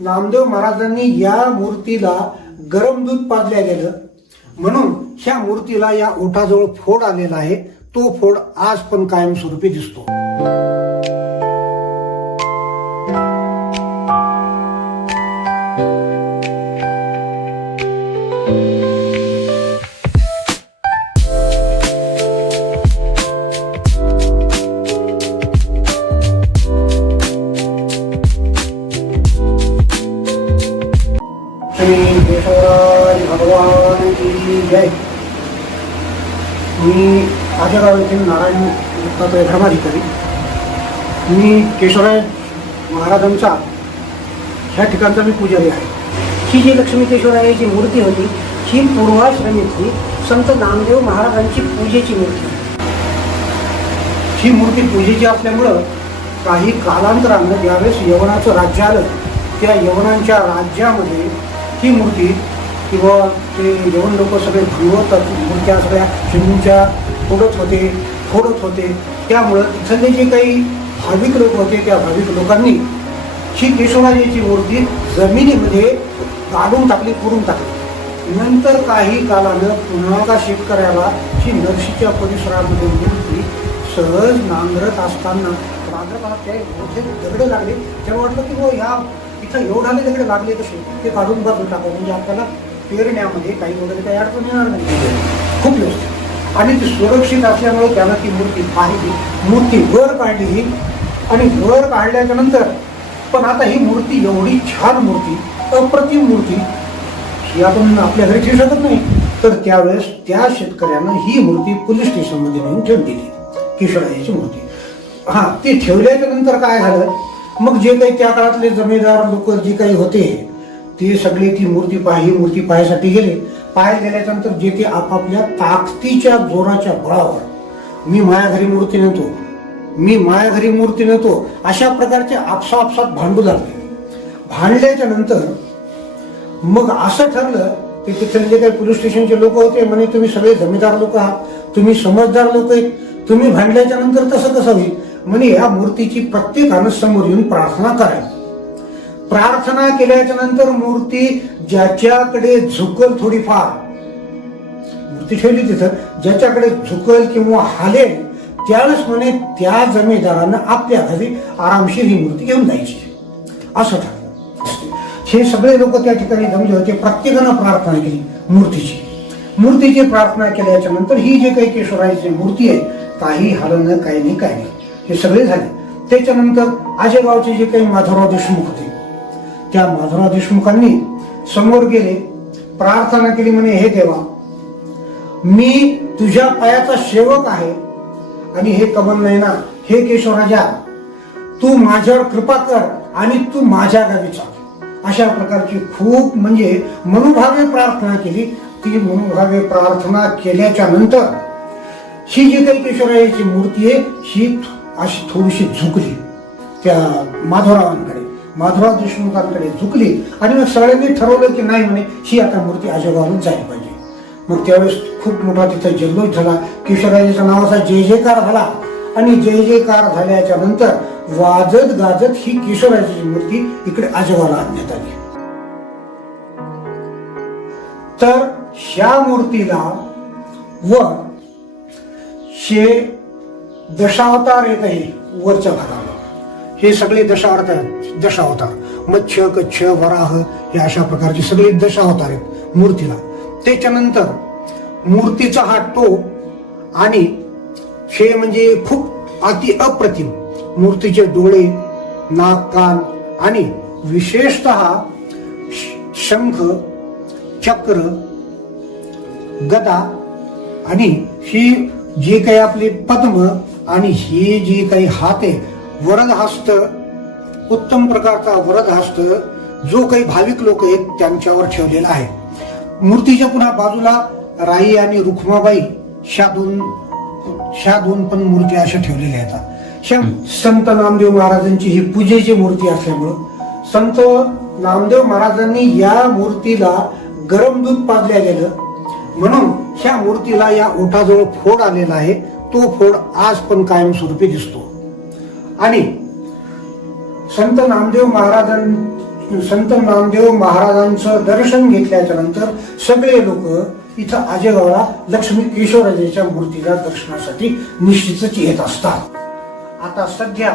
नामदेव महाराजांनी या मूर्तीला गरम दूध पाजल्या गेलं म्हणून ह्या मूर्तीला या ओठाजवळ फोड आलेला आहे. तो फोड आज पण कायमस्वरूपी दिसतो. भगवान की जय. मी आजगाव येथील नारायण दत्तात्रय धर्माधिकारी. मी केशवराय महाराजांचा ह्या ठिकाणचा मी पुजारी आहे. ही जी लक्ष्मी केशवरायाची मूर्ती होती ही पूर्वाश्रमीतली संत नामदेव महाराजांची पूजेची मूर्ती. ही मूर्ती पूजेची असल्यामुळं काही कालांतरानं ज्यावेळेस यवनाचं राज्य आलं त्या यवनांच्या राज्यामध्ये ही मूर्ती किंवा ते यवन लोक सगळे भगवत मूर्त्या सगळ्या हिंदूंच्या फोडत होते. त्यामुळं तिथले जे काही भाविक लोक होते त्या भाविक लोकांनी ही केशवरायाची मूर्ती जमिनीमध्ये गाडून टाकली, पुरून टाकली. नंतर काही कालानं पुन्हा शेतकऱ्याला ही नरशीच्या परिसरामध्ये मूर्ती सहज नांगरत असताना त्या मोठे दगड लागले. तेव्हा वाटलं की हो ह्या इथं एवढाले दगड लागले कसे ते काढून बाजूला टाकावं म्हणजे आपल्याला पेरण्यामध्ये काही वगैरे काही अडचण येणार नाही. खूप व्यवस्थित आणि ती सुरक्षित असल्यामुळे त्यानं ती मूर्ती पाहिली, मूर्ती वर काढली आणि वर काढल्याच्या नंतर पण आता ही मूर्ती एवढी छान मूर्ती, अप्रतिम मूर्ती ही आपण आपल्या घरी ठेवू शकत नाही. तर त्यावेळेस त्या शेतकऱ्यानं ही मूर्ती पोलीस स्टेशनमध्ये नेऊन ठेवून दिली, केशवरायाची मूर्ती. ती ठेवल्याच्या नंतर काय झालं, मग जे काही त्या काळातले जमीनदार लोक जे काही होते ते सगळे ती मूर्ती पाहायसाठी गेले. पाहायला गेल्याच्या नंतर जे ते आपापल्या ताकदीच्या जोराच्या बळावर मी माया घरी मूर्ती नेतो अशा प्रकारचे आपसात भांडू लागले. भांडल्याच्या नंतर मग असं ठरलं की तिथले जे काही पोलीस स्टेशनचे लोक होते म्हणे तुम्ही सगळे जमीनदार लोक आहात, तुम्ही समजदार लोक आहेत, तुम्ही भांडल्याच्या नंतर तसं कसं होईल म्हणे या मूर्तीची प्रत्येकानं समोर येऊन प्रार्थना करावी. प्रार्थना केल्याच्या नंतर मूर्ती ज्याच्याकडे झुकल, थोडीफार मूर्ती ठेवली तिथं, ज्याच्याकडे झुकल किंवा हालेल त्यावेळेस म्हणे त्या जमीनदारानं आपल्या घरी आरामशीर ही मूर्ती घेऊन जायची असं ठरलं. हे सगळे लोक त्या ठिकाणी जमले होते. प्रत्येकानं प्रार्थना केली मूर्तीची प्रार्थना केल्याच्या नंतर ही जे काही केशवरायाची मूर्ती आहे काही हलणं काही नाही हे सगळे झाले. त्याच्यानंतर आजेगावचे जे काही माधवराव देशमुख होते त्या माधवराव देशमुखांनी समोर गेले, प्रार्थना केली म्हणे हे देवा मी तुझ्या पायाचा सेवक आहे आणि हे कमल नाही ना, हे केशवराजा तू माझ्यावर कृपा कर आणि तू माझ्या गावी चाल. अशा प्रकारची खूप म्हणजे मनोभावे प्रार्थना केली. ती मनोभावे प्रार्थना केल्याच्या नंतर ही जी काही केशवरायाची मूर्ती आहे ही अशी थोडीशी झुकली, त्या माधवराव देशमुखांकडे झुकली आणि मग सगळ्यांनी ठरवलं की नाही म्हणे ही आता मूर्ती आजोबावरून जायला पाहिजे. मग त्यावेळेस खूप मोठा तिथं जल्लोष झाला, केशवरायाच्या नावाचा जय जयकार झाला आणि जय जयकार झाल्याच्या नंतर वाजत गाजत ही केशवरायाची मूर्ती इकडे आजोबाला आणण्यात आली. तर ह्या मूर्तीला व दशावतार येत आहे वरच्या भागाला. हे सगळे दशावतार मत्स्य, कच्छ, वराह हे अशा प्रकारचे सगळे दशावतार आहेत मूर्तीला. त्याच्यानंतर मूर्तीचा हा टोप आणि हे म्हणजे खूप अति अप्रतिम मूर्तीचे डोळे, नाक, कान आणि विशेषतः शंख, चक्र, गदा आणि ही जे काही आपले पद्म आणि हे जे काही हात आहे वरदहस्त, उत्तम प्रकारचा वरदहस्त जो काही भाविक लोक आहेत त्यांच्यावर ठेवलेला आहे. मूर्तीच्या पुन्हा बाजूला राई आणि रुक्माबाई ह्या दोन पण मूर्ती अशा ठेवलेल्या आहेत. संत नामदेव महाराजांची ही पूजेची मूर्ती असल्यामुळं संत नामदेव महाराजांनी या मूर्तीला गरम दूध पाजल्या गेलं म्हणून ह्या मूर्तीला या ओठाजवळ फोड आलेला आहे. तो फोड आज पण कायमस्वरूपी दिसतो. आणि संत नामदेव महाराजांनी संत नामदेव महाराजांचं दर्शन घेतल्याच्या नंतर सगळे लोक इथं आजेगावला लक्ष्मी केशवराजाच्या मूर्तीला दर्शनासाठी निश्चितच येत असतात. आता सध्या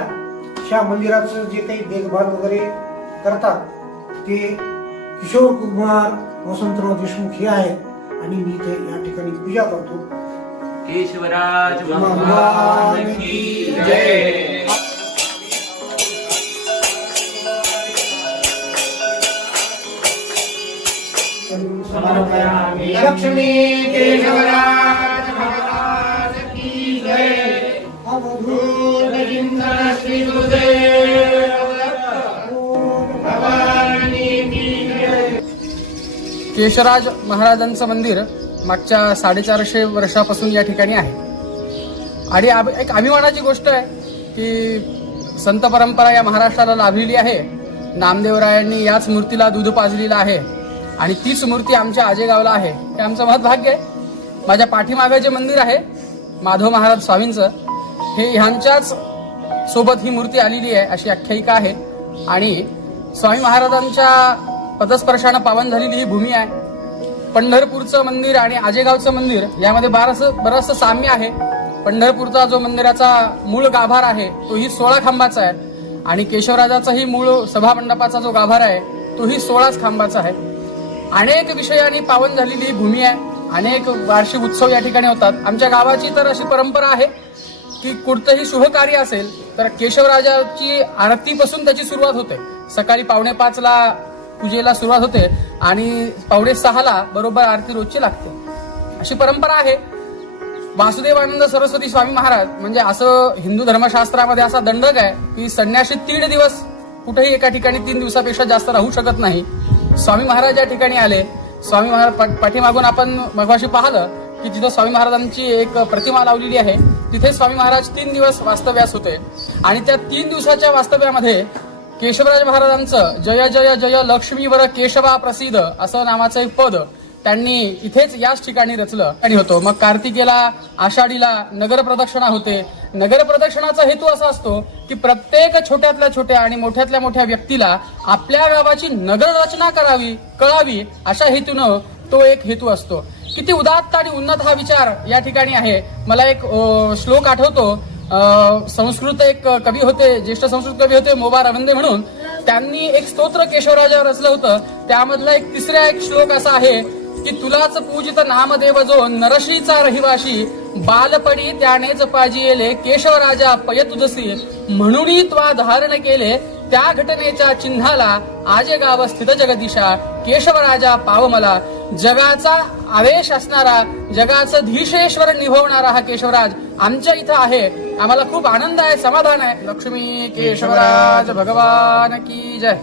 ह्या मंदिराचं जे काही देखभाल वगैरे करतात ते किशोर कुमार वसंतराव देशमुख हे आहेत आणि मी ते या ठिकाणी पूजा करतो. केशवराज भगवान की जय. लक्ष्मी केशवराज भगवान की जय. अवधूत इंद्र श्री गुरुदेव भवानी की जय. केशवराज महाराजांचं मंदिर मागच्या 450 वर्षापासून या ठिकाणी आहे आणि एक अभिमानाची गोष्ट आहे की संत परंपरा या महाराष्ट्राला लाभलेली आहे. नामदेवरायांनी याच मूर्तीला दूध पाजलेलं आहे आणि तीच मूर्ती आमच्या आजेगावला आहे. हे आमचं महत् भाग्य आहे. माझ्या पाठीमागे जे मंदिर आहे माधव महाराज स्वामींचं, हे ह्यांच्याच सोबत ही मूर्ती आलेली आहे अशी आख्यायिका आहे. आणि स्वामी महाराजांच्या पदस्पर्शानं पावन झालेली ही भूमी आहे. पंढरपूरचं मंदिर आणि आजेगावचं मंदिर यामध्ये बरंचसं साम्य आहे. पंढरपूरचा जो मंदिराचा मूळ गाभार आहे तोही 16 खांबाचा आहे आणि केशवराजाचाही मूळ सभामंडपाचा जो गाभार आहे तोही 16 खांबाचा आहे. अनेक विषयांनी पावन झालेली ही भूमी आहे. अनेक वार्षिक उत्सव या ठिकाणी होतात. आमच्या गावाची तर अशी परंपरा आहे की कोणतंही शुभ कार्य असेल तर केशवराजाची आरतीपासून त्याची सुरुवात होते. सकाळी 5:45ला पूजेला सुरुवात होते आणि 5:45ला बरोबर आरती रोजची लागते. अशी परंपरा आहे. वासुदेवानंद सरस्वती स्वामी महाराज म्हणजे असं हिंदू धर्मशास्त्रामध्ये असा दंडक आहे की संन्यासी 3 दिवस कुठेही एका ठिकाणी 3 दिवसापेक्षा जास्त राहू शकत नाही. स्वामी महाराज या ठिकाणी आले. स्वामी महाराज पाठीमागून आपण मगाशी पाहिलं की तिथं स्वामी महाराजांची एक प्रतिमा लावलेली आहे. तिथे स्वामी महाराज 3 दिवस वास्तव्यास होते आणि त्या 3 दिवसाच्या वास्तव्यामध्ये केशवराज महाराजांचं जय जय जय लक्ष्मीवर केशवा प्रसिद्ध असं नावाचं एक पद त्यांनी इथेच याच ठिकाणी रचलं आणि होतो. मग कार्तिकेला आषाढीला नगर प्रदक्षिणा होते. नगर प्रदक्षिणाचा हेतू असा असतो की प्रत्येक छोट्यातल्या छोट्या आणि मोठ्यातल्या मोठ्या व्यक्तीला आपल्या गावाची नगर रचना करावी कळावी अशा हेतूनं तो एक हेतू असतो. किती उदात्त आणि उन्नत हा विचार या ठिकाणी आहे. मला एक श्लोक आठवतो. संस्कृत एक कवी होते, ज्येष्ठ संस्कृत कवी होते मोबा रविंद्र म्हणून. त्यांनी एक स्तोत्र केशवराजावर रचलं होतं. त्यामधला एक तिसरा एक श्लोक असा आहे की तुलाच पूजित नामदेव जो नरश्रीचा रहिवाशी बालपडी त्यानेच पाजिले केशवराजा पय तुझसी म्हणून त्वा धारण केले त्या घटनेच्या चिन्हाला आजे गाव स्थित जगदीशा केशवराजा पाव मला. जगाचा आवेश असणारा जगाचं धीशेश्वर निभवणारा हा केशवराज आमच्या इथं आहे. आम्हाला खूप आनंद आहे, समाधान आहे. लक्ष्मी केशवराज भगवान की जय.